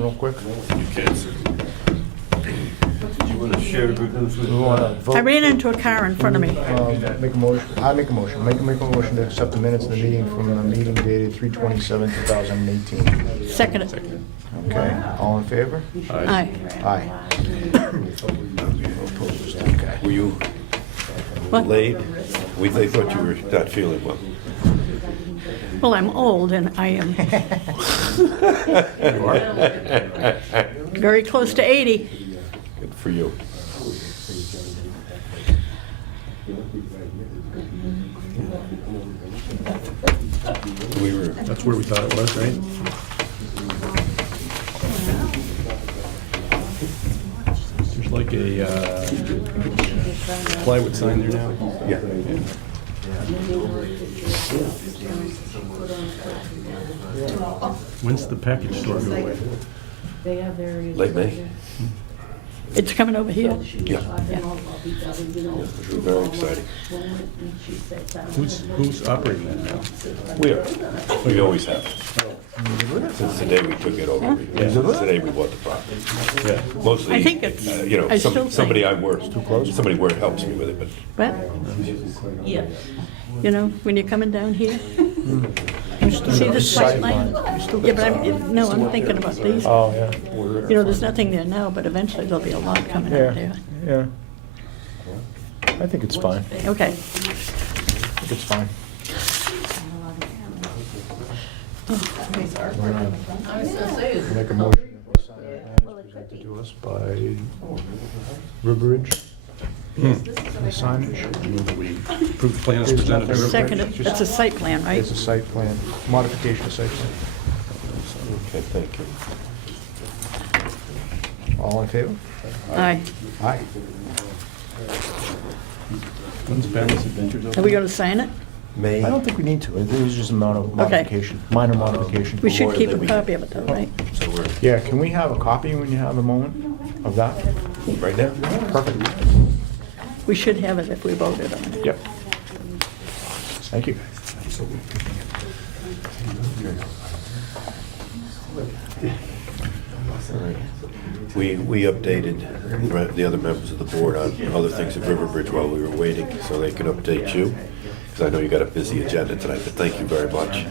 real quick? You can, sir. Did you want to share the good news with We want to vote. I ran into a car in front of me. Make a motion, I make a motion, make a motion to accept the minutes of the meeting from the meeting dated 3/27/2018. Second it. Okay, all in favor? Aye. Aye. Opposed, okay. Were you What? late? They thought you were not feeling well. Well, I'm old and I am very close to 80. Good for you. We were, That's where we thought it was, right? There's like a plywood sign there now. yeah. When's the package store go away? Late May? It's coming over here. Yeah. Very exciting. Who's operating that now? We are. We always have. Since the day we took it over. Yeah, since the day we bought the property. Yeah. Mostly, I think it's- you know, I still think- somebody I work, somebody work helps me with it, but But, you know, when you're coming down here, see the sight line? Yeah, but I'm thinking about these. Oh, yeah. You know, there's nothing there now, but eventually there'll be a lot coming Yeah, up there. yeah. I think it's fine. Okay. I think it's fine. Make a motion that we sign the plans presented to us by Riveridge. The signage. We approved the plans presented to Second, Riveridge. that's a site plan, right? It's a site plan, modification of site plan. okay, thank you. All in favor? Aye. Aye. When's Balance Adventures open? Are we going to sign it? May. I don't think we need to. It is just a modification, minor modification. We should keep a copy of it though, right? So we're, Yeah, can we have a copy when you have a moment of that? right now? Perfect. We should have it if we voted on it. Yep. Thank you. We updated the other members of the board on other things at Riverbridge while we were waiting, so they could update you, because I know you got a busy agenda tonight, but thank you very much.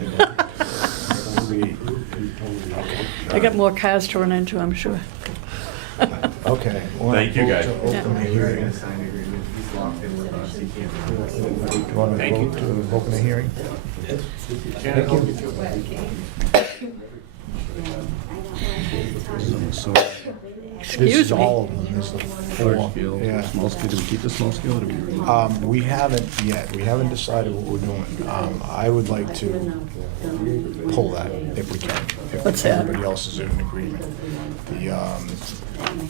I got more cars to run into, I'm sure. Okay. Thank you, guys. To open the hearing. Do you want to vote to open the hearing? Thank you. So, This Excuse is me. all of them, this is the four. large scale, Yeah. small scale, do we keep the small scale or do we? We haven't yet, we haven't decided what we're doing. I would like to pull that if we can. What's If that? everybody else is in agreement.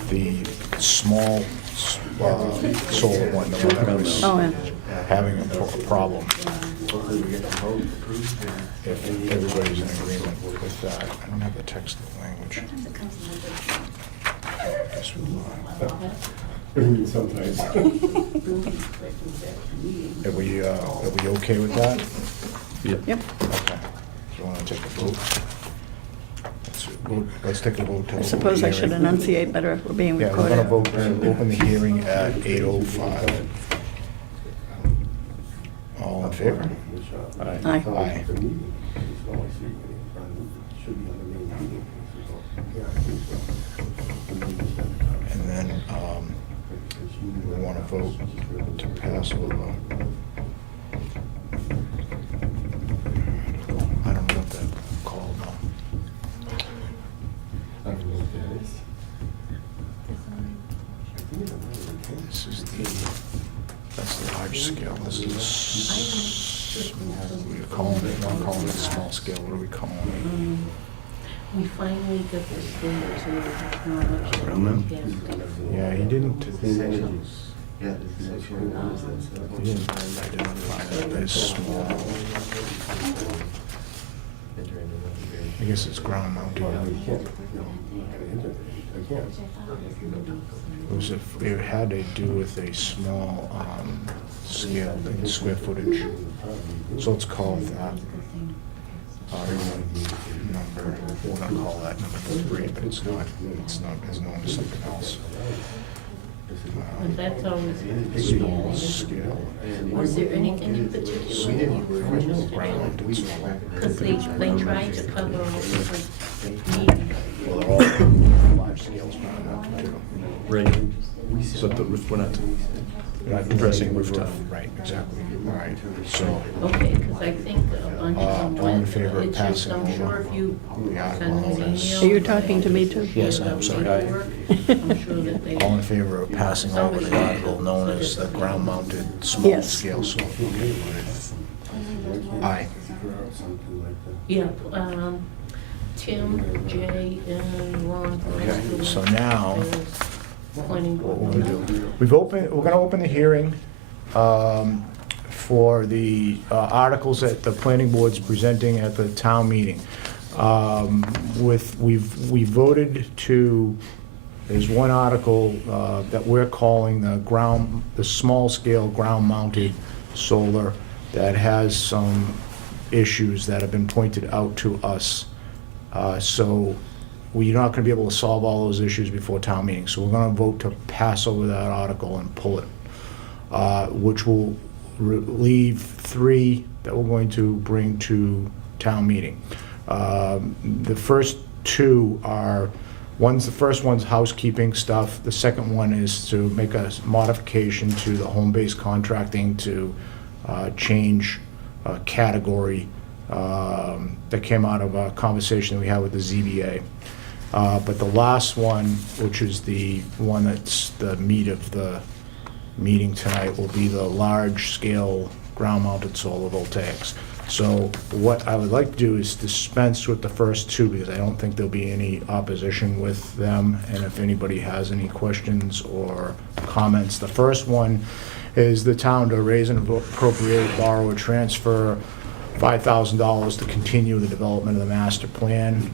The small solar one, the one that was Oh, yeah. having a problem. If everybody's in agreement with that. I don't have the text language. Guess we'll, Sometimes. Are we okay with that? Yep. Okay. Do you want to take a vote? Let's take a vote to I open suppose the I should hearing. enunciate better if we're being Yeah, we're gonna recorded. vote to open the hearing at 8:05. All in favor? Aye. Aye. And then, we want to vote to pass over. I don't know what that's called now. This is that's the large scale. This is, what are you calling it? We're not calling it small scale. What are we calling it? We finally got this thing to technology. Round Yeah, he didn't. Yeah, this is actually He didn't identify that as small. I guess it's ground mounted. It had to do with a small scale in square footage, so it's called that. No, number, we're gonna call that number 3, but it's not, it's known as something else. But that's always. Small scale. Was there anything in particular that you were interested in? Because they tried to cover all different meetings. Well, they're all large scales, but not too. Right. So we're not addressing rooftop. Right, exactly. All right, so, Okay, because I think a bunch of them all in went. favor of It's just, passing I'm sure over if you the send them an article email. Are you talking to me too? Yes, I'm sorry. I'm sure that they. all in favor of passing over the article known as the ground-mounted small Yes. scale solar? Okay. Aye. Yeah, Tim, Jay, and Ron. Okay, so now, Planning what board. we're gonna do, we're gonna open the hearing for the articles that the planning board's presenting at the town meeting. We voted to, there's one article that we're calling the small-scale ground-mounted solar that has some issues that have been pointed out to us. So we're not gonna be able to solve all those issues before town meeting, so we're gonna vote to pass over that article and pull it, which will leave 3 that we're going to bring to town meeting. The first 2 are, the first one's housekeeping stuff, the second one is to make a modification to the home-based contracting to change a category that came out of a conversation we had with the ZBA. But the last one, which is the one that's the meat of the meeting tonight, will be the large-scale ground-mounted solar voltaics. So what I would like to do is dispense with the first 2, because I don't think there'll be any opposition with them, and if anybody has any questions or comments. The first one is the town to raise and appropriate, borrow, or transfer $5,000 to continue the development of the master plan.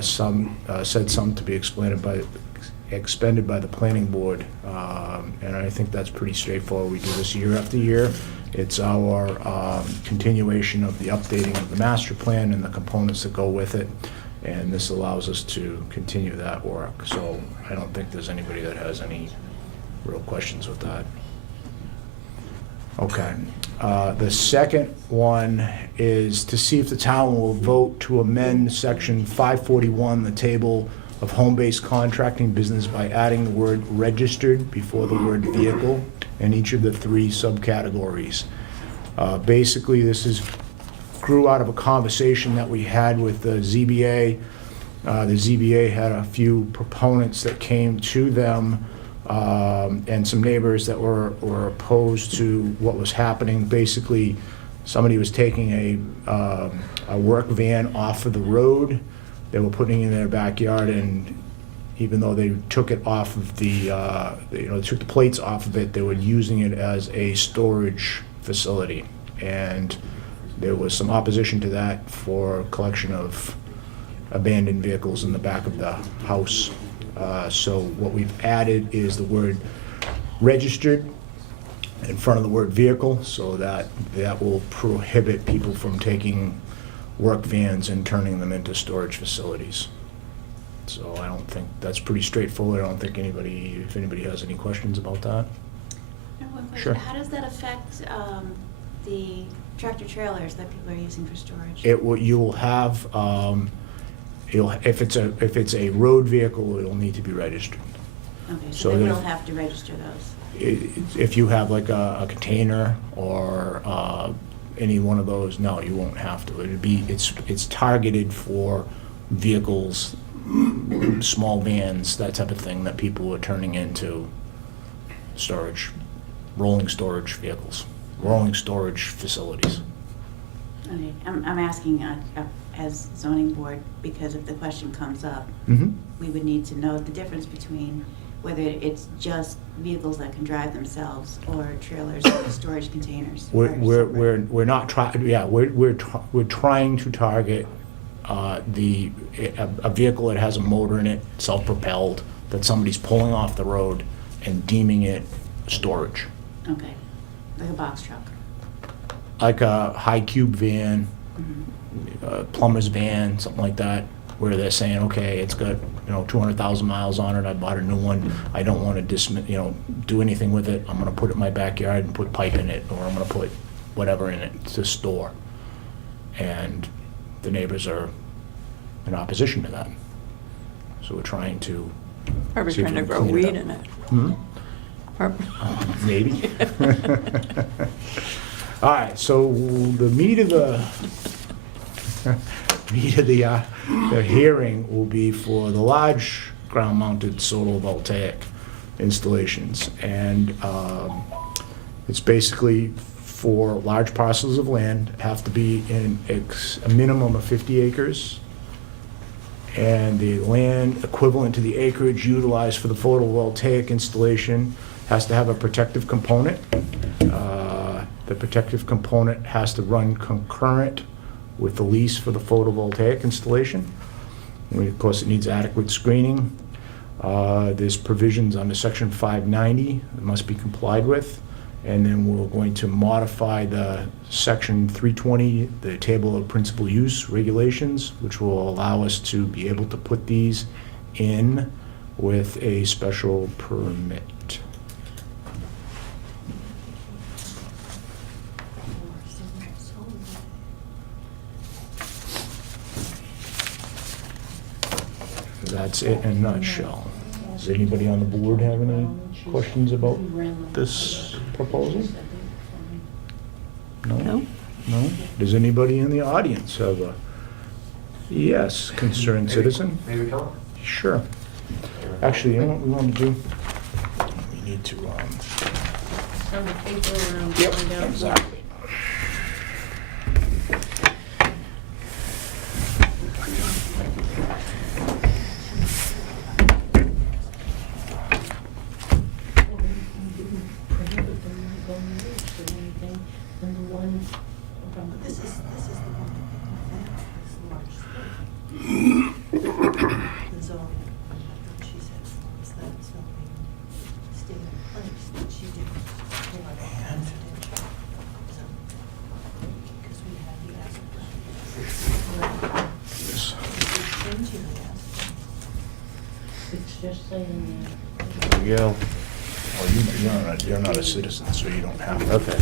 Some to be expended by the planning board, and I think that's pretty straightforward. We do this year after year. It's our continuation of the updating of the master plan and the components that go with it, and this allows us to continue that work. So I don't think there's anybody that has any real questions with that. Okay. The second one is to see if the town will vote to amend section 541, the table of home-based contracting business, by adding the word registered before the word vehicle in each of the 3 subcategories. Basically, this grew out of a conversation that we had with the ZBA. The ZBA had a few proponents that came to them, and some neighbors that were opposed to what was happening. Basically, somebody was taking a work van off of the road. They were putting it in their backyard, and even though they took it off of took the plates off of it, they were using it as a storage facility. And there was some opposition to that for collection of abandoned vehicles in the back of the house. So what we've added is the word registered in front of the word vehicle, so that will prohibit people from taking work vans and turning them into storage facilities. So I don't think, that's pretty straightforward. I don't think if anybody has any questions about that. I have one question. Sure. How does that affect the tractor trailers that people are using for storage? You will have, if it's a road vehicle, it'll need to be registered. Okay, so so they that will if- have to register those. If you have like a container or any one of those, no, you won't have to. It's targeted for vehicles, small vans, that type of thing that people are turning into storage, rolling storage vehicles, rolling storage facilities. Okay, I'm asking as zoning board, because if the question comes up, Mm-hmm. we would need to know the difference between whether it's just vehicles that can drive themselves or trailers or storage containers. are separate. We're not trying, yeah, we're trying to target a vehicle that has a motor in it, self-propelled, that somebody's pulling off the road and deeming it storage. Okay, like a box truck. Like a high cube van, Mhm. a plumber's van, something like that, where they're saying, okay, it's got, 200,000 miles on it, I bought a new one, I don't want to do anything with it, I'm gonna put it in my backyard and put pipe in it, or I'm gonna put whatever in it to store. And the neighbors are in opposition to that. So we're trying to. Probably see if trying to we can grow clean weed up. in it. Hmm? Maybe. All right, so the meat of the hearing will be for the large ground-mounted solar voltaic installations. And it's basically for large parcels of land, have to be in a minimum of 50 acres. And the land equivalent to the acreage utilized for the photovoltaic installation has to have a protective component. The protective component has to run concurrent with the lease for the photovoltaic installation. And of course, it needs adequate screening. There's provisions under section 590 that must be complied with. And then we're going to modify the section 320, the table of principal use regulations, which will allow us to be able to put these in with a special permit. That's it in a nutshell. Does anybody on the board have any questions about this proposal? No? No? Does anybody in the audience have a, yes, concerned citizen? Maybe come on. Sure. Actually, you know what we want to do? We need to, On the paper around. Yep, find out. exactly. This is the one that is large. The zoning, she said, as long as that zoning stayed in place, that she didn't want a residential zone. Because we had the aspect. Yes. Changing the aspect. It's just saying There you go. Well, you're not a citizen, so you don't have to. Okay.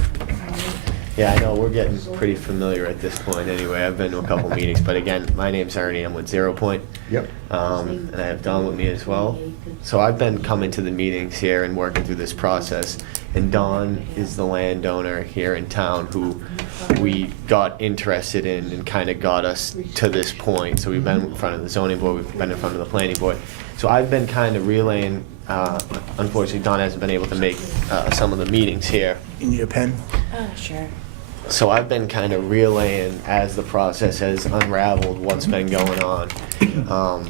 Yeah, I know, we're getting pretty familiar at this point anyway. I've been to a couple meetings, but again, my name's Ernie, I'm with Zero Point. Yep. And I have Don with me as well. So I've been coming to the meetings here and working through this process. And Don is the landowner here in town who we got interested in and kind of got us to this point. So we've been in front of the zoning board, we've been in front of the planning board. So I've been kind of relaying, unfortunately Don hasn't been able to make some of the meetings here. You need a pen? Sure. So I've been kind of relaying as the process has unraveled what's been going on.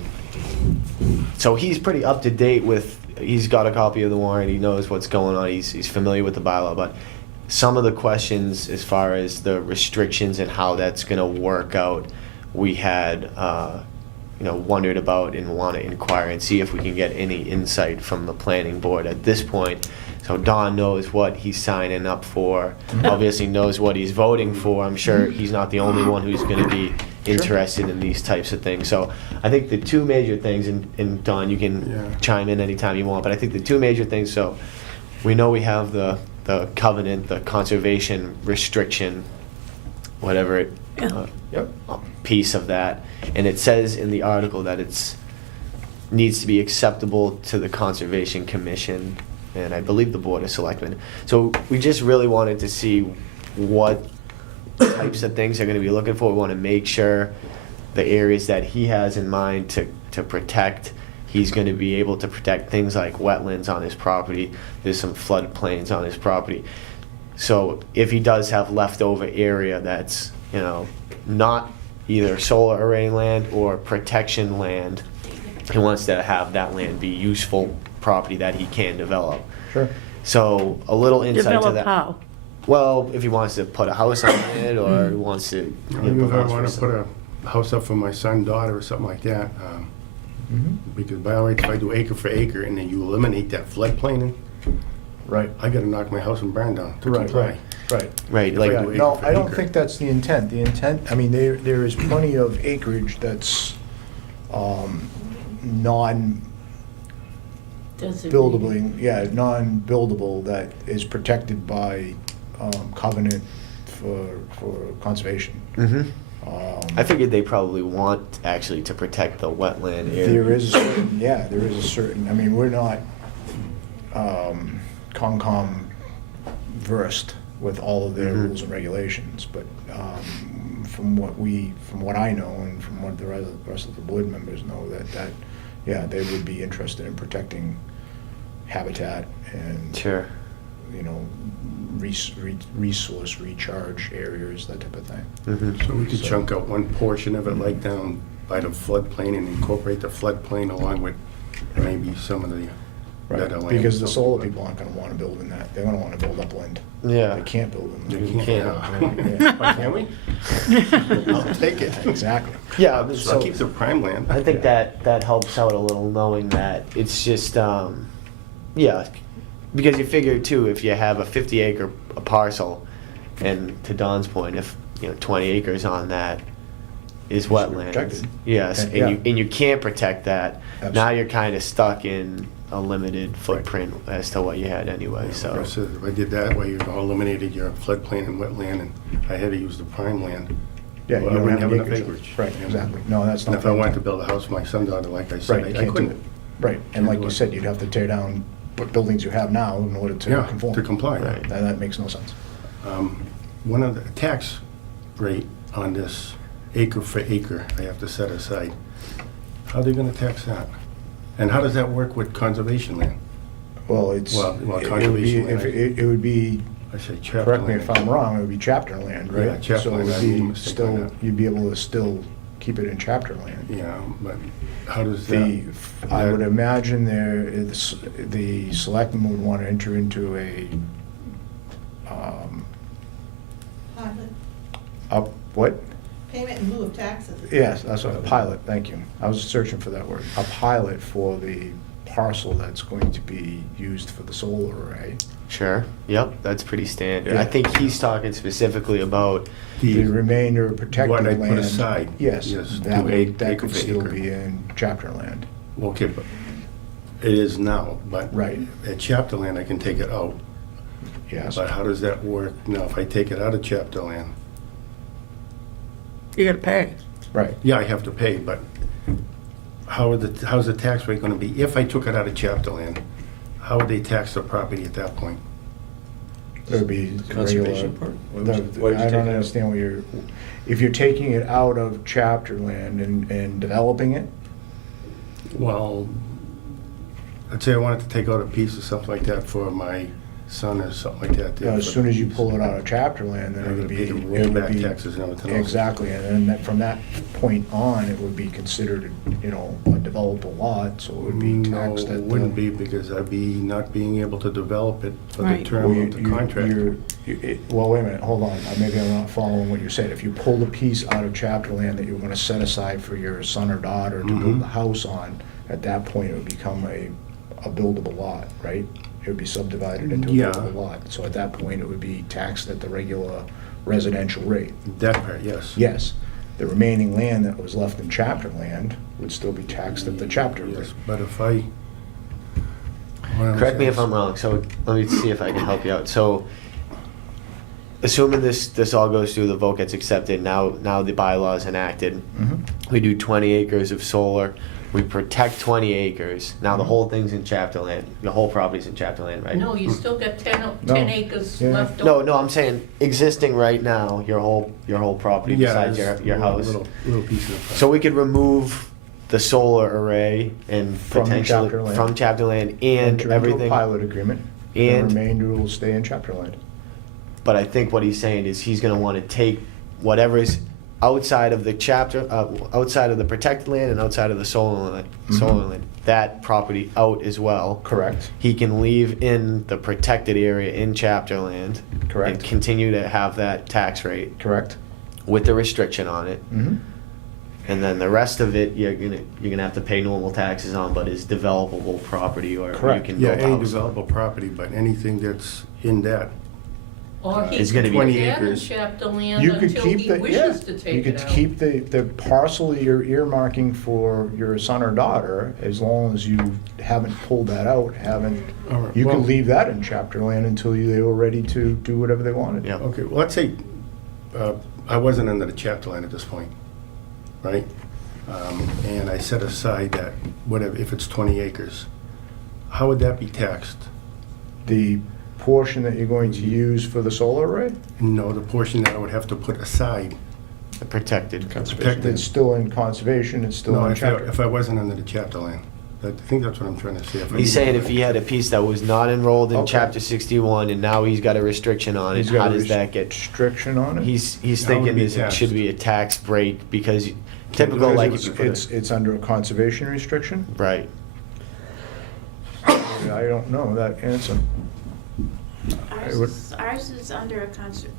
So he's pretty up to date with, he's got a copy of the warrant, he knows what's going on, he's familiar with the bylaw, but some of the questions as far as the restrictions and how that's gonna work out, we had, wondered about and want to inquire and see if we can get any insight from the planning board at this point. So Don knows what he's signing up for, obviously knows what he's voting for. I'm sure he's not the only one who's going to be interested in these types of things. So I think the two major things, and Don, you can chime in anytime you want, but I think the two major things, so we know we have the covenant, the conservation restriction, whatever it, piece of that. And it says in the article that it's needs to be acceptable to the Conservation Commission and I believe the Board of Selectmen. So we just really wanted to see what types of things they're gonna be looking for. We wanna make sure the areas that he has in mind to protect, he's gonna be able to protect things like wetlands on his property. There's some floodplains on his property. So if he does have leftover area that's, not either solar array land or protection land, he wants to have that land be useful property that he can develop. Sure. So a little insight to Develop that. how? Well, if he wants to put a house on it, or he wants to. Even if I want to put a house up for my son, daughter, or something like that, because by all rights, if I do acre for acre, and then you eliminate that floodplain, Right. I gotta knock my house and barn down to Right, comply. right. Right. Right, If like, I do No, acre for I don't acre. think that's the intent. The intent, I mean, there is plenty of acreage that's non-buildable, Designated. yeah, non-buildable that is protected by covenant for conservation. hmm I figured they probably want actually to protect the wetland area. There is, a certain- yeah, there is a certain, I mean, we're not Concom versed with all of their Mhm. rules and regulations, but from what I know and from what the rest of the board members know, yeah, they would be interested in protecting habitat and, Sure. you know, resource recharge areas, that type of thing. hmm So we could So- chunk out one portion of it, like down by the floodplain, and incorporate the floodplain along with maybe some of the better land. Because the something solar like- people aren't gonna wanna build in that, they're gonna wanna build upland. Yeah. They can't build in They that. can't. can't. Why can't we? I'll take it. Exactly. Yeah, So so keep the prime land. I think that helps out a little, knowing that it's just, yeah, because you figure too, if you have a 50-acre parcel, and to Don's point, if, 20 acres on that is wetlands. protected. Yes, Yeah. and you can't protect that, now Absolutely. you're kind of stuck in a limited footprint as to what you had anyway, so. Like I said, if I did that way, you've all eliminated your floodplain and wetland, and I had to use the prime land. Yeah, Well, you I don't wouldn't have have enough acreage. acreage. Right, exactly. No, that's And not. if I the wanted to intent. build a house for my son-daughter, like I Right, said, you I can't do couldn't. it. Right, and like you said, you'd have to tear down what buildings you have now in order to Yeah, conform. to comply. Right. And that makes no sense. One of the tax rate on this acre for acre, I have to set aside. How are they gonna tax that? And how does that work with conservation land? Well, it's, Well, it would be, conservation land. it would be, I say chapter correct me land. if I'm wrong, it would be chapter land, right? Yeah, chapter So it land, would I made a be mistake on still, that. you'd be able to still keep it in chapter land. Yeah, but how does The, that? I would imagine the selectmen would want to enter into Pilot, what? payment in lieu of taxes. Yes, that's a pilot, thank you. I was searching for that word. A pilot for the parcel that's going to be used for the solar array. Sure, yep, that's pretty standard. I Yeah. think he's talking specifically about, The remainder of protected What I land. put aside. Yes, Yes, that do would, that acre could for still acre. be in chapter land. Okay, but it is now, but. Right. At chapter land, I can take it out. Yes. But how does that work now if I take it out of chapter land? You gotta pay. Right. Yeah, I have to pay, but how's the tax rate gonna be? If I took it out of chapter land, how would they tax the property at that point? It would be Conservation regular- part? Why the- would you- why would you I take don't it out? understand what you're, if you're taking it out of chapter land and developing it, Well, let's say I wanted to take out a piece or something like that for my son or something like that. as soon as you pull it out of chapter land, then I'm it would gonna be. pay the it would rollback be- taxes and everything else. Exactly, and then from that point on, it would be considered, a developable lot, so it would be No, taxed at it the. wouldn't be, because I'd be not being able to develop it for the Right. Well, term you- of the you- contract. Well, wait a minute, hold on, maybe I'm not following what you said. If you pulled a piece out of chapter land that you were gonna set aside for your son or daughter to build Mhm. the house on, at that point, it would become a buildable lot, right? It would be subdivided into a Yeah. buildable lot, so at that point, it would be taxed at the regular residential rate. That part, yes. Yes, the remaining land that was left in chapter land would still be taxed at the chapter rate. Yes, but if I. what correct me if saying I'm wrong, so let me see if I can help you out. So, assuming this all goes through, the vote gets accepted, now the bylaw is enacted, Mhm. we do 20 acres of solar, we protect 20 acres, now the Mhm. whole thing's in chapter land, the whole property's in chapter land, right? No, you still got 10 No. acres Yeah. left No, over. no, I'm saying existing right now, your whole property Yeah, besides there's your a house. Little piece of. So we could remove the solar array and From potentially chapter land. from chapter land and Enter into a everything. pilot agreement, the And- remainder will stay in chapter land. But I think what he's saying is he's gonna wanna take whatever's outside of the chapter, outside of the protected land and outside of the solar land, Mhm. that property out as well. Correct. He can leave in the protected area in chapter land. Correct. And continue to have that tax rate Correct. with the restriction on it. Mm-hmm. And then the rest of it, you're gonna have to pay normal taxes on, but is developable property or you Correct. can Yeah, build any houses. developable property, but anything that's in that Or he It's could gonna be put 20 that in acres. chapter land You could until keep he the, yeah, wishes to you take could it out. keep the parcel you're earmarking for your son or daughter, as long as you haven't pulled that out, All right, you well- could leave that in chapter land until they were ready to do whatever they wanted. Yeah. Okay, well, let's say, I wasn't under the chapter line at this point, right? And I set aside that, whatever, if it's 20 acres, how would that be taxed? The portion that you're going to use for the solar array, No, the portion that I would have to put aside. Protected. Protected. it's still in conservation, it's still No, in if chapter. I wasn't under the chapter line. I think that's what I'm trying to say. If I- He's saying if he had a piece that was not enrolled in Okay. chapter 61 and now he's got a restriction on it, He's got how a does that get? restriction on it? He's How would thinking it be this it taxed? should be a tax break because typical Because like if you put it's under a conservation restriction? right. I don't know that answer. I would- Ours is under a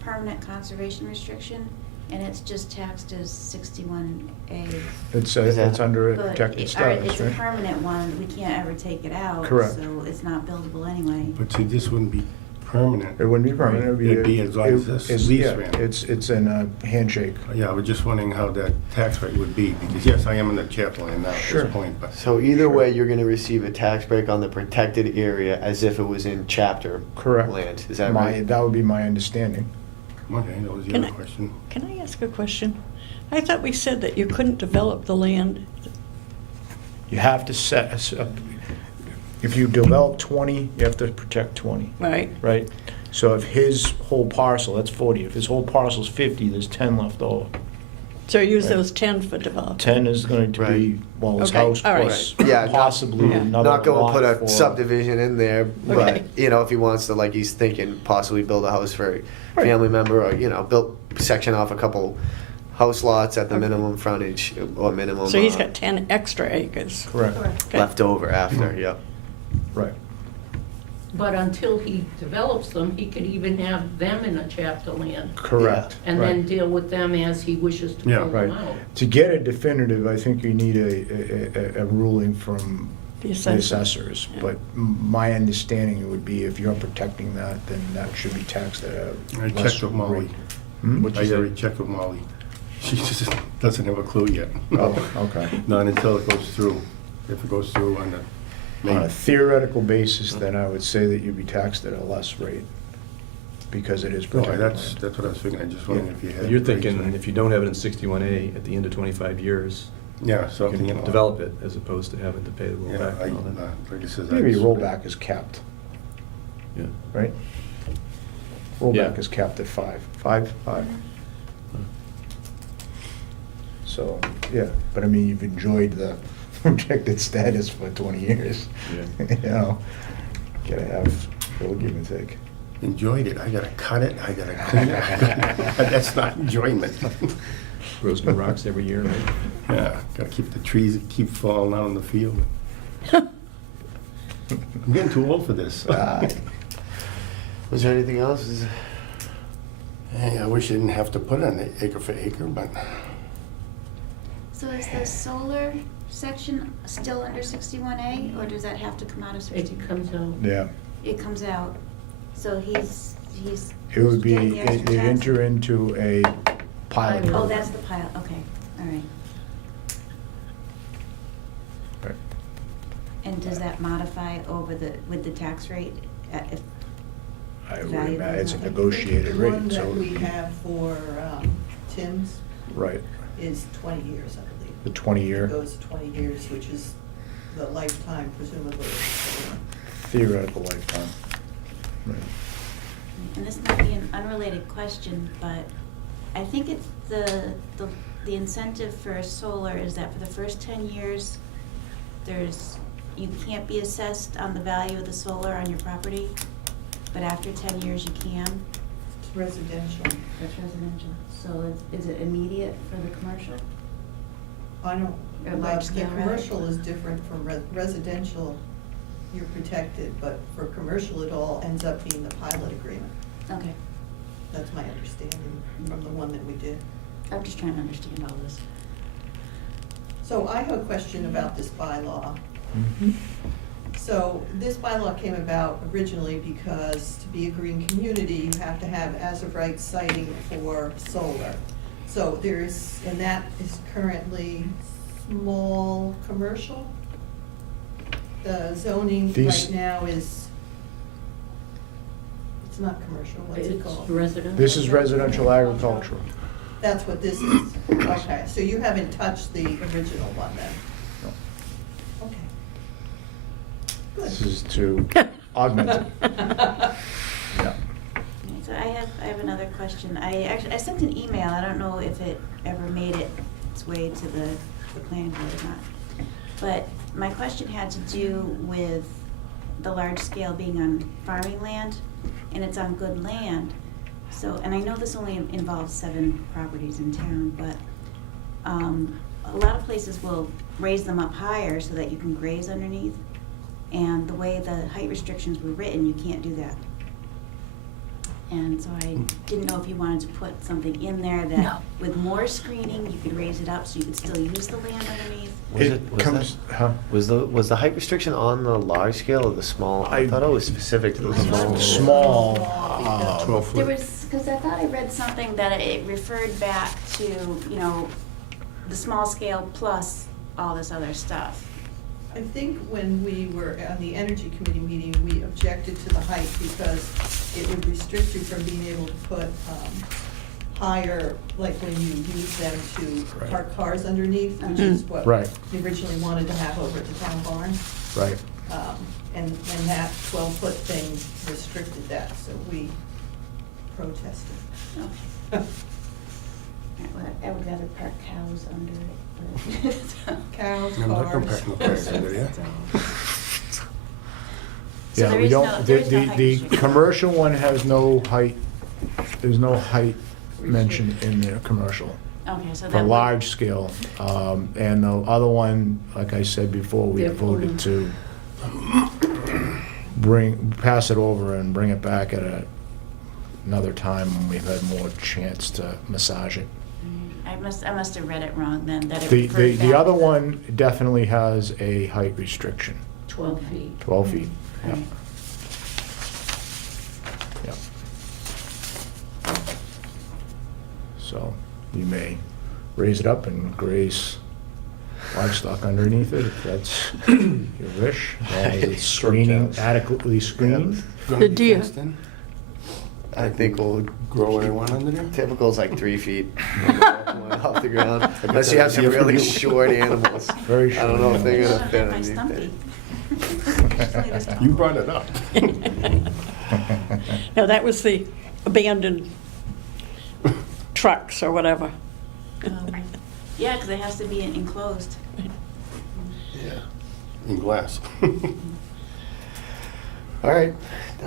permanent conservation restriction, and it's just taxed as 61A. It's, Is that- it's under a But protected it's status, a right? permanent one, we can't ever take it out. Correct. So it's not buildable anyway. But see, this wouldn't be permanent. It wouldn't be permanent, it would be. It'd be as long as this lease yeah, ran. it's in a handshake. Yeah, I was just wondering how that tax rate would be, because yes, I am in the chapter line now at Sure. this point, but. So either Sure. way, you're going to receive a tax break on the protected area as if it was in chapter Correct. land. Is that My, right? that would be my understanding. Okay, that was the Can other I- question. Can I ask a question? I thought we said that you couldn't develop the land. You have to if you develop 20, you have to protect 20, Right. right? So if his whole parcel, that's 40, if his whole parcel's 50, there's 10 left over. So use Right. those 10 for development. 10 is going to be, Right. well, his Okay, house all right. plus Yeah, not- possibly Yeah. another Not going to lot put a for- subdivision in there, but Okay. if he wants to, like he's thinking, possibly build a house for a Right. family member, or build section off a couple house lots at the Okay. minimum frontage or minimum. So he's got 10 extra acres. Correct, Okay. left over after. Yep. right. But until he develops them, he could even have them in a chapter land. Correct. And then right. deal with them as he wishes to Yeah, pull them Right. out. To get it definitive, I think you need a ruling from The the assessor. assessors. Yeah. But my understanding would be if you're protecting that, then that should be taxed at a I less checked with Molly. rate. Hmm? What'd I you say? already checked with Molly. She just doesn't have a clue yet. Oh, okay. Not until it goes through. If it goes through on the On a main. theoretical basis, then I would say that you'd be taxed at a less rate because it is No, protected that's land. what I was thinking. I just wondering if you had. You're rates thinking on it. if you don't have it in 61A, at the end of 25 years, Yeah, so you you know. can develop it as opposed to having to pay the Yeah, rollback I, and all that. like I said. Maybe rollback is capped, Yeah. right? Rollback Yeah. is capped at 5. 5? So, yeah, but I mean, you've enjoyed the protected status for 20 years. Yeah. You know, gotta have a little give and take. Enjoyed it. I gotta cut it, I gotta clean it. That's not enjoyment. Grows new rocks every year, right? Yeah, gotta keep the trees, that keep falling out in the field. I'm getting too old for this. Ah, Was there anything else? Hey, I wish I didn't have to put it on acre for acre, but So is the solar section still under 61A, or does that have to come out of It 61? comes out. Yeah, It comes out, so he's. it would be, getting the extra they tax? enter into a pilot. Oh, Oh, program. that's the pile, okay, all right. Right. And does that modify with the tax rate? If I would Value imagine it's a of it. negotiated The rate, one so. that we have for Tim's Right, is 20 years, I believe. the 20-year, It goes 20 years, which is the lifetime presumably. theoretical lifetime. Right. And this might be an unrelated question, but I think it's the incentive for solar is that for the first 10 years, you can't be assessed on the value of the solar on your property, but after 10 years you can. It's residential. That's residential. So is it immediate for the commercial? I don't, Or large the scale, rather. commercial is different from residential, you're protected, but for commercial, it all ends up being the pilot agreement. Okay, That's my understanding from the one that we did. I'm just trying to understand all this. So I have a question about this bylaw. Mhm. So this bylaw came about originally because to be a green community, you have to have as-of-right siting for solar. So there's, and that is currently small commercial. The zoning These- right now is, it's not commercial, what's it It's called? residential. This is residential agricultural. That's what this is. Okay, so you haven't touched the original one then? Okay. This Good. is to augment it. Yeah. Okay, so I have another question. I sent an email, I don't know if it ever made its way to the planning board or not. But my question had to do with the large scale being on farming land, and it's on good land. So, and I know this only involves 7 properties in town, but a lot of places will raise them up higher so that you can graze underneath. And the way the height restrictions were written, you can't do that. And so I didn't know if you wanted to put something in there No. that with more screening, you could raise it up so you could still use the land underneath. Was the height restriction on the large scale or the small? I I- thought it was specific to the small. Small, There was, because I thought I read something that it referred back to, you know, the small scale plus all this other stuff. I think when we were on the Energy Committee meeting, we objected to the height because it would restrict you from being able to put higher, like when you use them to Right. park cars underneath, which is what Right. we originally wanted to have over at the town barn. right. And that 12-foot thing restricted that, so we protested. Okay. I would rather park cows under it, but. Cows, I'm not gonna cars. pack no cars under there. So Yeah, there we is don't, no- the, there is no the, height the restriction. commercial one has no height, there's no height mentioned in there, commercial. Okay, so that For would- large scale, and the other one, like I said before, we They're voted pulling. to pass it over and bring it back at another time when we've had more chance to massage it. I must have read it wrong then, that it The, referred the back other to- one definitely has a height restriction, 12 feet. 12 feet, yeah. Right. Yeah. So you may raise it up and graze livestock underneath it if that's your wish, as long as it's screening, adequately screened. Gonna The be deer. fenced in? I think we'll Grow what I want under there? typical is like 3 feet off the ground, unless you have some really short animals. Very I don't know if they're I gonna don't fit have my underneath stumpy. it. Usually this tall. You brought it up. No, that was the abandoned trucks or whatever. Yeah, because it has to be enclosed. Yeah. In glass. All right,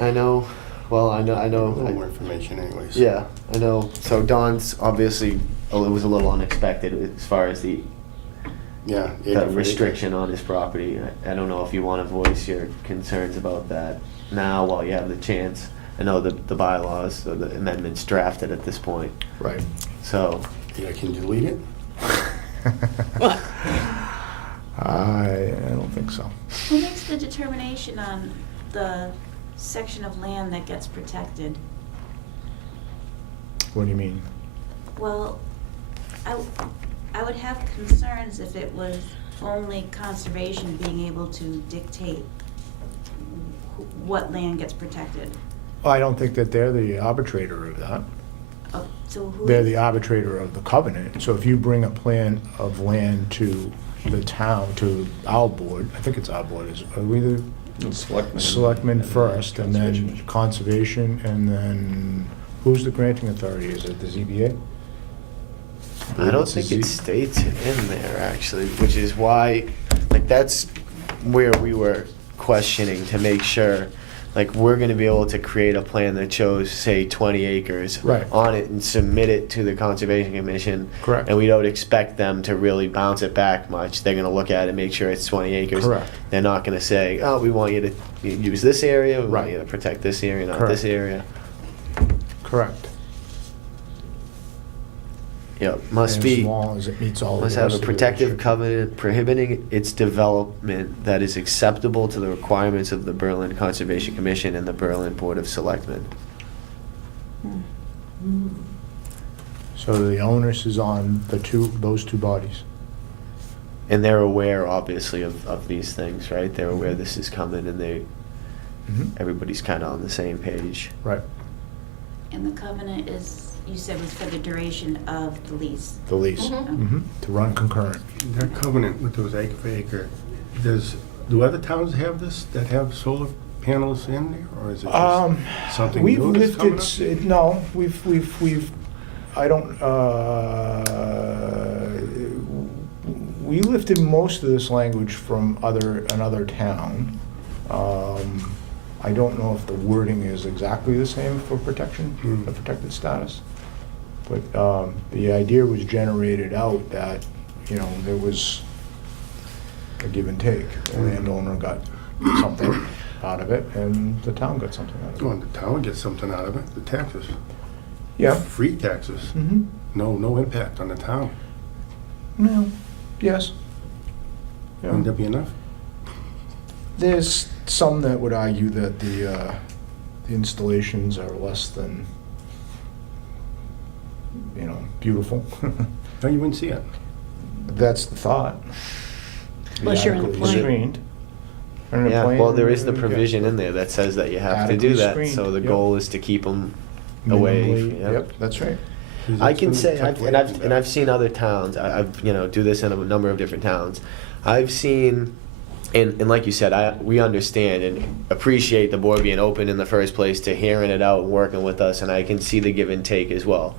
I know, well, I A little know, more information anyways. yeah, I know. So Don's obviously, it was a little unexpected as far as the Yeah. the restriction on his property. I don't know if you want to voice your concerns about that now while you have the chance. I know the bylaws, so the amendment's drafted at this point, Right. so. Yeah, can you delete it? What? I don't think so. Who makes the determination on the section of land that gets protected? What do you mean? Well, I would have concerns if it was only conservation being able to dictate what land gets protected. I don't think that they're the arbitrator of that. So who? They're the arbitrator of the covenant. So if you bring a plan of land to the town, to our board, I think it's our board, are we the selectmen first, and then conservation, and then who's the granting authority? Is it the ZBA? I don't think it states it in there, actually, which is why, like, that's where we were questioning to make sure, like, we're gonna be able to create a plan that shows, say, 20 acres Right. on it and submit it to the Conservation Commission. Correct. And we don't expect them to really bounce it back much. They're gonna look at it, make sure it's 20 acres. Correct. They're not gonna say, oh, we want you to use this area, we want Right. you to protect this area, not Correct. this area. Correct. Yep, must As be, long as it meets all the must have rest a of the protective restrictions. covenant prohibiting its development that is acceptable to the requirements of the Berlin Conservation Commission and the Berlin Board of Selectmen. So the onus is on those two bodies. And they're aware, obviously, of these things, right? They're aware this is coming, and everybody's kind of on the same page. Right, And the covenant is, you said was for the duration of the lease. the lease, Mhm. to run concurrent. Their covenant with those acre for acre, do other towns have this, that have solar panels in there, or is it just something We've new that's coming lifted, up? no, I don't, we lifted most of this language from another town. I don't know if the wording is exactly the same for protection, the protected status. But the idea was generated out that, there was a give and take. The landowner got something out of it, and the town got something out of it. Well, the town gets something out of it, the taxes. Yeah. Free taxes. Mm-hmm. No impact on the town. No, yes. Yeah. Wouldn't that be enough? There's some that would argue that the installations are less than, beautiful. No, you wouldn't see it. That's the thought. Unless you're in a Adequately plane. screened. In a Yeah, plane, well, there is the yeah. provision in there that says that you have to do Adequately that, screened, so the yep. goal is to keep them away. Minimally, Yep. Yep, that's right. Because I that's can gonna say, protect and land. I've seen other towns. I've do this in a number of different towns. I've seen, and like you said, we understand and appreciate the board being open in the first place to hearing it out and working with us, and I can see the give and take as well.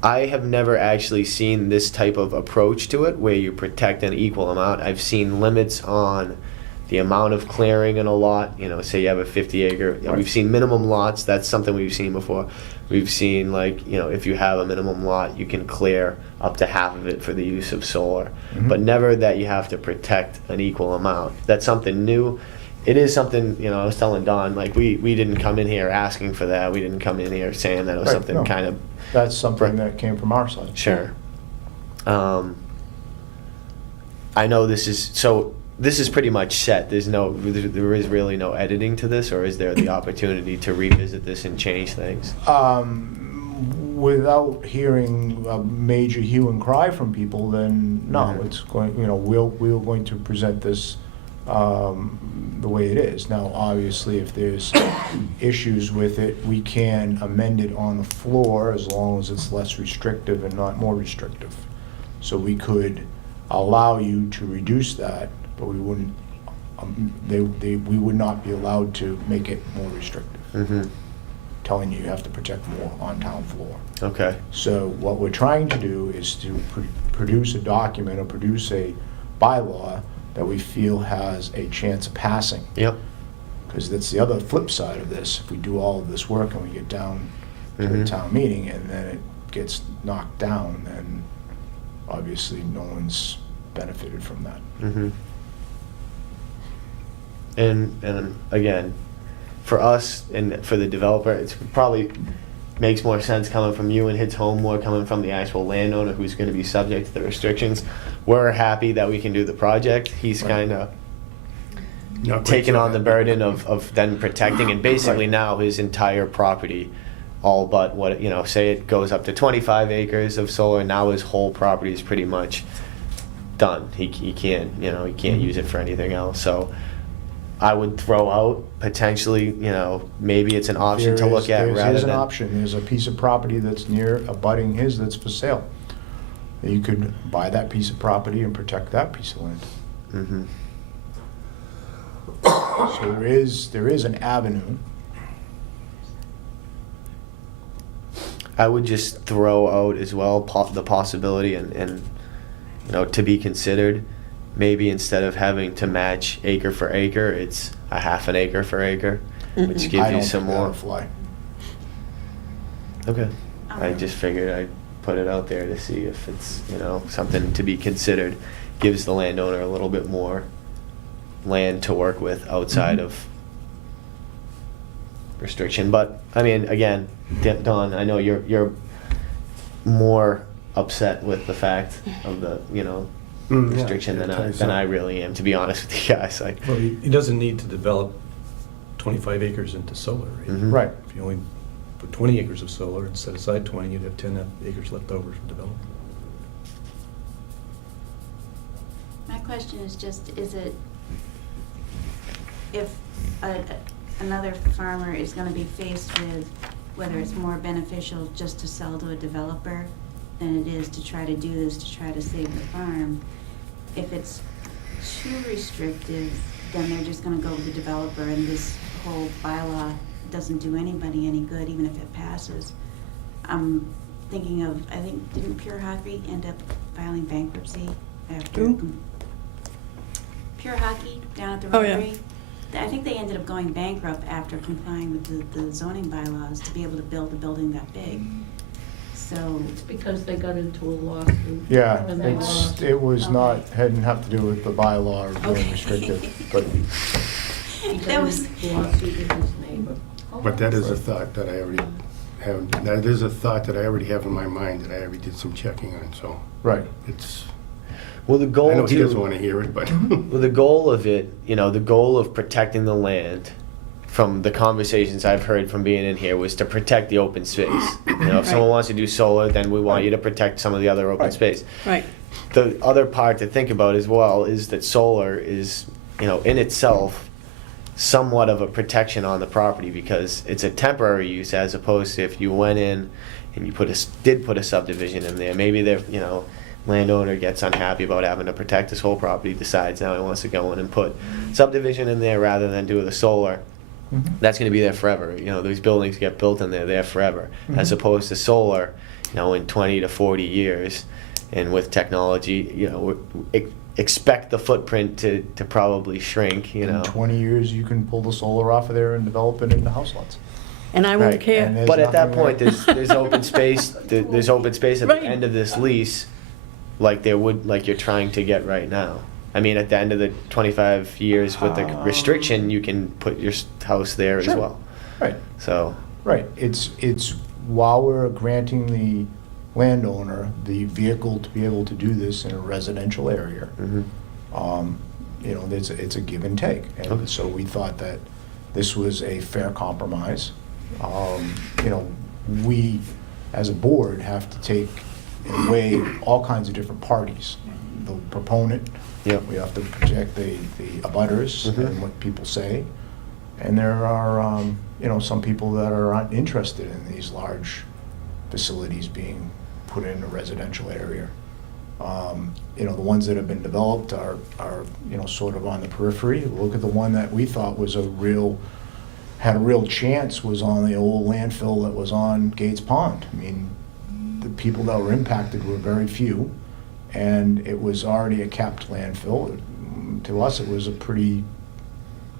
I have never actually seen this type of approach to it where you protect an equal amount. I've seen limits on the amount of clearing in a lot. Say you have a 50 acre. Right. We've seen minimum lots. That's something we've seen before. We've seen if you have a minimum lot, you can clear up to half of it for the use of solar, but never that you have to protect an equal amount. That's something new. It is something, I was telling Don, we didn't come in here asking for that. We didn't come in here saying that it was Right, something no. kind of. That's something that came from our side. Sure. I know this is pretty much set. There is really no editing to this, or is there the opportunity to revisit this and change things? Without hearing a major hue and cry from people, then no, Mhm. it's going, we're going to present this the way it is. Now, obviously, if there's issues with it, we can amend it on the floor as long as it's less restrictive and not more restrictive. So we could allow you to reduce that, but we wouldn't, we would not be allowed to make it more restrictive, Mm-hmm. telling you have to protect more on town floor. Okay. So what we're trying to do is to produce a document or produce a bylaw that we feel has a chance of passing. Yep. Because that's the other flip side of this. If we do all of this work and we get down to the Mhm. town meeting and then it gets knocked down, then obviously no one's benefited from that. Mm-hmm. And again, for us and for the developer, it's probably makes more sense coming from you and hits home more coming from the actual landowner who's going to be subject to the restrictions. We're happy that we can do the project. He's Right. kind of Not quite taking so on the happy. burden of then protecting, and basically Right. now his entire property, all but what, say it goes up to 25 acres of solar, now his whole property is pretty much done. He can't, he can't use it for anything else. So I would throw out potentially, maybe it's an option to look at rather There's an than. option. There's a piece of property that's near abutting his that's for sale. You could buy that piece of property and protect that piece of land. Mhm. So there is an avenue. I would just throw out as well the possibility and to be considered. Maybe instead of having to match acre for acre, it's a half an acre for acre, which Mm-mm. gives I you don't some think more. that'll fly. Okay. I just figured I'd put it out there to see if it's, something to be considered. Gives the landowner a little bit more land to work with outside Mhm. of restriction. But, I mean, again, Don, I know you're more upset with the fact of the, Mm, yeah, restriction yeah, than ties I up. really am, to be honest with you guys. Like, Well, he doesn't need to develop 25 acres into solar, right? Mhm. Right. If you only put 20 acres of solar and set aside 20, you'd have 10 acres left over for development. My question is just, is it, if another farmer is gonna be faced with whether it's more beneficial just to sell to a developer than it is to try to do this to try to save the farm, if it's too restrictive, then they're just gonna go with the developer, and this whole bylaw doesn't do anybody any good, even if it passes. I'm thinking of, I think, didn't Pure Hockey end up filing bankruptcy after? Who? Pure Hockey down at the Oh, yeah. Rotary. I think they ended up going bankrupt after complying with the zoning bylaws to be able to build a building that big. So, It's because they got into a lawsuit. Yeah, And they lost. it was not, Okay. hadn't have to do with the bylaw or being Okay. restrictive, but, He that got was, into a lawsuit with his neighbor. But that is a thought that I already have, that is a thought that I already have in my mind that I already did some checking on, so right. it's, well, the goal I know he to- doesn't want to hear it, but. Well, the goal of it, the goal of protecting the land, from the conversations I've heard from being in here, was to protect the open space. If someone wants to do solar, then we want you to protect some of the other open Right. space. Right. The other part to think about as well is that solar is, in itself, somewhat of a protection on the property, because it's a temporary use, as opposed to if you went in and you did put a subdivision in there, maybe the landowner gets unhappy about having to protect his whole property, decides now he wants to go in and put subdivision in there rather than do the solar. Mhm. That's going to be there forever. These buildings get built and they're there forever, as Mhm. opposed to solar, in 20 to 40 years, and with technology, expect the footprint to probably shrink. In 20 years, you can pull the solar off of there and develop it into house lots. And I won't Right, care. and there's But at that nothing point, there. there's open space. There's open space at Right. the end of this lease, like you're trying to get right now. I mean, at the end of the 25 years with the restriction, you can put your house there Sure. as well. Right, So, right. It's while we're granting the landowner the vehicle to be able to do this in a residential area, mhm. it's a give and take. Okay. And so we thought that this was a fair compromise. We, as a board, have to take and weigh all kinds of different parties. The proponent, Yep. we have to protect the abutters Mhm. and what people say. And there are, some people that are not interested in these large facilities being put in a residential area. The ones that have been developed are, sort of on the periphery. Look at the one that we thought was had a real chance, was on the old landfill that was on Gates Pond. I mean, the people that were impacted were very few, and it was already a capped landfill. To us, it was a pretty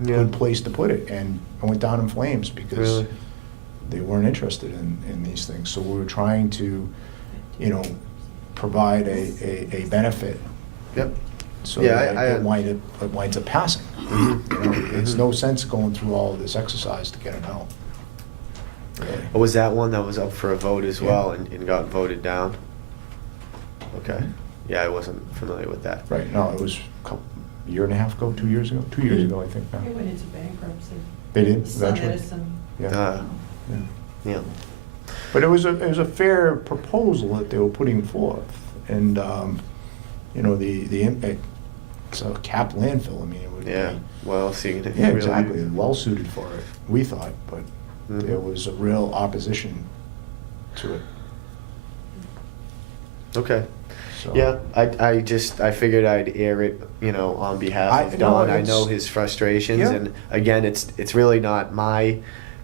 good place to put it, and it went down in flames because Really? they weren't interested in these things. So we were trying to, provide a benefit Yep. so Yeah, that it winds up passing. It's no sense going through all of this exercise to get it out. Really. Was that one that was up for a vote as Yeah. well and got voted down? Okay. Yeah, I wasn't familiar with that. Right, no, it was a year and a half ago, 2 years ago, 2 years ago, I think now. It went into bankruptcy. They did Sun eventually? Edison. Yeah. Uh, Yeah. yeah. But it was a fair proposal that they were putting forth, and, the impact, it's a capped landfill, I mean, it would be. Yeah. Well, see, it Yeah, really- exactly, well suited for it, we thought, but Mhm. there was a real opposition to it, Okay. so. Yeah, I figured I'd air it, on behalf of no, Don. I it's- know his frustrations, Yeah. and again, it's really not my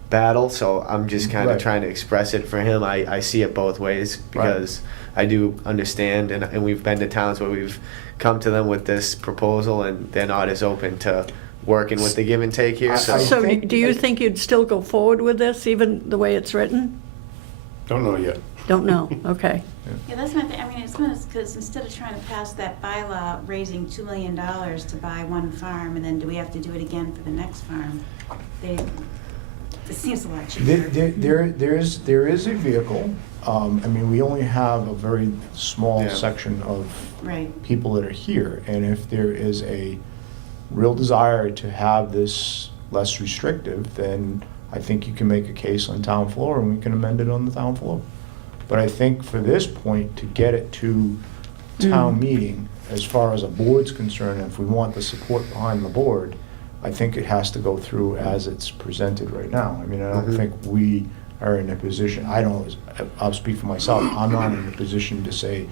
battle, so I'm just kind of Right. trying to express it for him. I see it both ways because I do understand, and we've been to towns where we've come to them with this proposal, and they're not as open to working with the give and take here. I So, So think- do you think you'd still go forward with this, even the way it's written? Don't know yet. Don't know, okay. Yeah, that's my thing, I mean, it's gonna, because instead of trying to pass that bylaw, raising $2 million to buy one farm, and then do we have to do it again for the next farm? It seems a lot cheaper. There is a vehicle. I mean, we only have a very small Yeah. section of Right. people that are here, and if there is a real desire to have this less restrictive, then I think you can make a case on town floor, and we can amend it on the town floor. But I think for this point, to get it to town meeting, as far as a board's concerned, if we want the support behind the board, I think it has to go through as it's presented right now. I mean, I don't Mhm. think we are in a position, I'll speak for myself, I'm not in a position to say,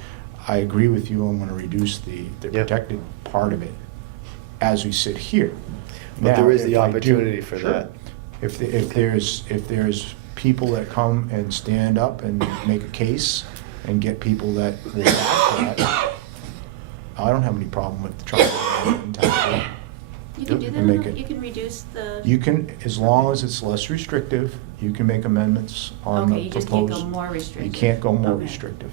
I agree with you, I'm gonna reduce the Yep. protected part of it as we sit here. But there Now, is the if I do- opportunity for sure. that. If there's people that come and stand up and make a case and get people that will back that, I don't have any problem with trying to in town. You can do And make that, it- you can reduce the. You can, as long as it's less restrictive, you can make amendments on Okay, the you just can't go proposed. more restrictive. You can't go more Okay. restrictive.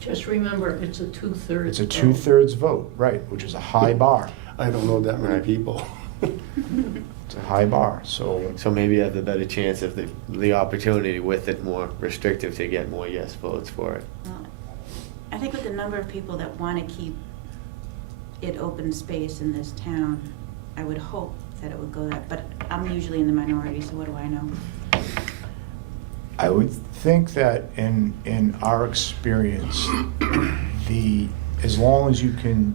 Just remember, it's a two-thirds. It's a vote. 2/3 vote, right, which is a high bar. I don't know that many Right. people. It's a high bar, so. So maybe you have the better chance of the opportunity with it more restrictive to get more yes votes for it. Well, I think with the number of people that want to keep it open space in this town, I would hope that it would go that, but I'm usually in the minority, so what do I know? I would think that in our experience, as long as you can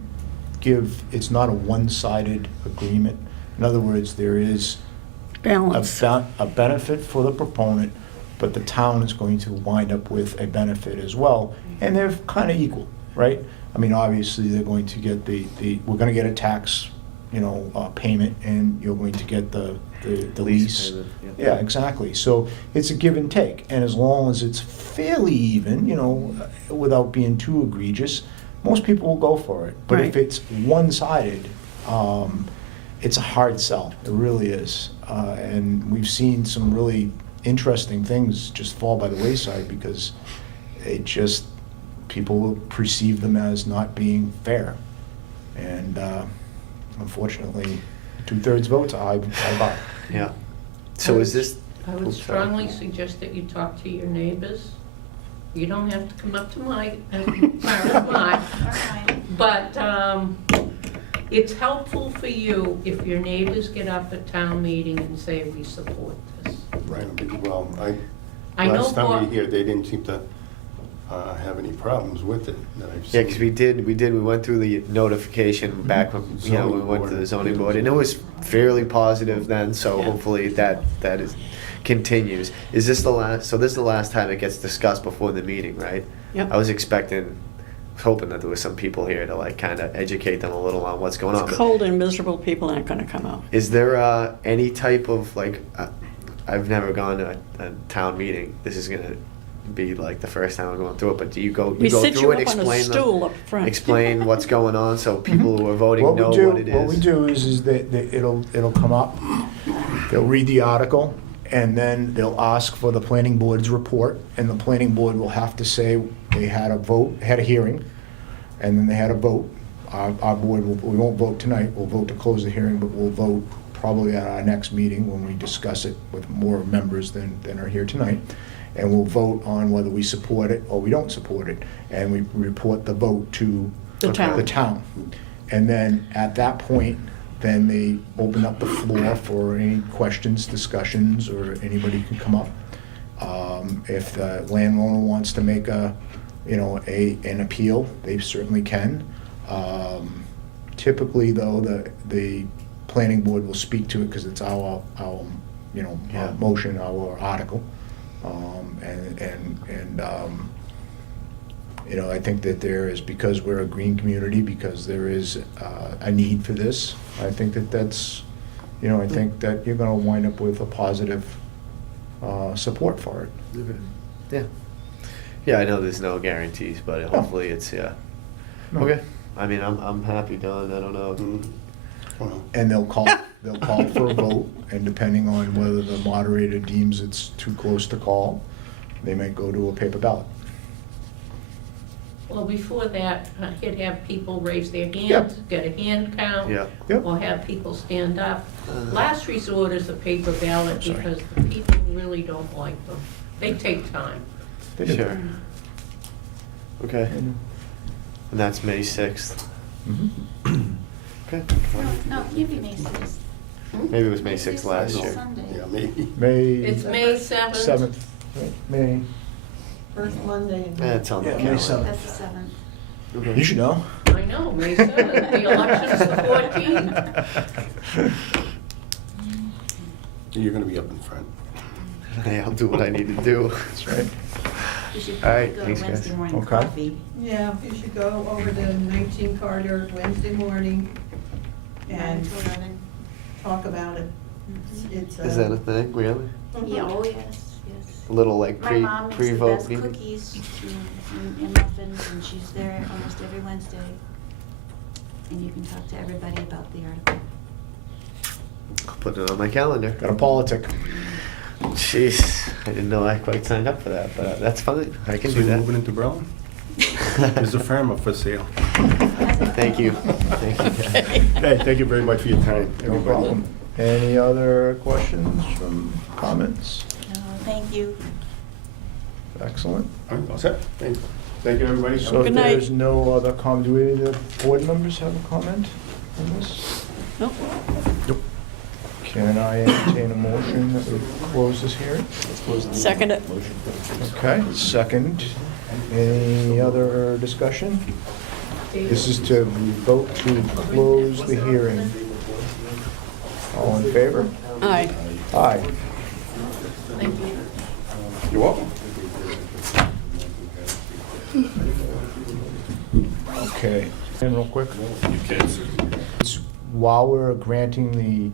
give, it's not a one-sided agreement. In other words, there is Balance. a benefit for the proponent, but the town is going to wind up with a benefit as well, and they're kind of equal, right? I mean, obviously, they're going to get we're gonna get a tax, payment, and you're going to get the lease. payment, Yeah, exactly. So it's a give and take, and as long as it's fairly even, without being too egregious, most people will go for it. But if Right. it's one-sided, it's a hard sell. It really is. And we've seen some really interesting things just fall by the wayside because people perceive them as not being fair. And unfortunately, 2/3 votes are high bar. Yeah. So is this? I would Oops, sorry. strongly suggest that you talk to your neighbors. You don't have to come up to my, as far as mine. All right. But it's helpful for you if your neighbors get up at town meeting and say, we support this. Right, well, I know last time we for- were here, they didn't seem to have any problems with it that I've Yeah, seen. because we went through the notification back when, we Zoning went to board. the zoning board, and it was fairly positive then, so Yeah. hopefully that continues. Is this the last, so this is the last time it gets discussed before the meeting, right? Yep. I was hoping that there was some people here to like kind of educate them a little on what's going on. It's but cold and miserable people aren't gonna come out. Is there any type of like, I've never gone to a town meeting, this is gonna be like the first time I'm going through it, but do you go We through sit it, you up on a explain stool them, up front. explain what's going on so people who are voting What we know do- what it is? What we do is that it'll come up, they'll read the article, and then they'll ask for the planning board's report, and the planning board will have to say they had a vote, had a hearing, and then they had a vote. Our board, we won't vote tonight, we'll vote to close the hearing, but we'll vote probably at our next meeting when we discuss it with more members than are here tonight. And we'll vote on whether we support it or we don't support it, and we report the vote to The town. the town. And then at that point, then they open up the floor for any questions, discussions, or anybody can come up. If the landowner wants to make an appeal, they certainly can. Typically, though, the planning board will speak to it because it's our Yeah. motion, our article. I think that there is, because we're a green community, because there is a need for this, I think that's, I think that you're gonna wind up with a positive support for it. Yeah. Yeah, I know there's no guarantees, but hopefully it's, yeah. No. Okay. I mean, I'm happy, Don, I don't know. Mhm. Well, And they'll call for a vote, and depending on whether the moderator deems it's too close to call, they might go to a paper ballot. Well, before that, he'd have people raise their hands, get a hand count. Yeah. Yep. Or have people stand up. Last resort is a paper ballot Sorry. because the people really don't like them. They take time. They did. Sure. Okay. And that's May 6th. Mhm. Okay. No, can't be May 6th. Maybe it was May 6th last It's year. Sunday. Yeah, maybe. May. It's May 7th. 7th, right, May. First Monday in Yeah, it's on the Yeah, May calendar. 7th. That's the 7th. You should know. I know, May 7th, the election's the 14th. You're gonna be up in front. Hey, I'll do what I need to do. That's right. You should All right, go to thanks, guys. Wednesday morning Okay. coffee. Yeah, you should go over to 19 Carter Wednesday morning 9 and to 11. talk about it. Mhm. It's, Is that a thing, really? Yeah, oh, yes, yes. A little like My mom makes the pre-vote best meeting? cookies and muffins, and she's there almost every Wednesday. And you can talk to everybody about the article. I'll put it on my calendar. Got a politic. Jeez, I didn't know I quite signed up for that, but that's fine. I can So do you're moving that. into Berlin? There's a farm up for sale. Thank you. Thank you. Hey, thank you very much for your time, No everybody. problem. Any other questions from comments? No, thank you. Excellent. All right, all set? Thank you, everybody. So if Good night. there's no other comment, do any of the board members have a comment on this? Nope. Can I entertain a motion that we close this hearing? Second it. Okay, second. Any other discussion? This is to vote to close the hearing. All in favor? Aye. Aye. Thank you. You're welcome. Okay. And real quick. While we're granting the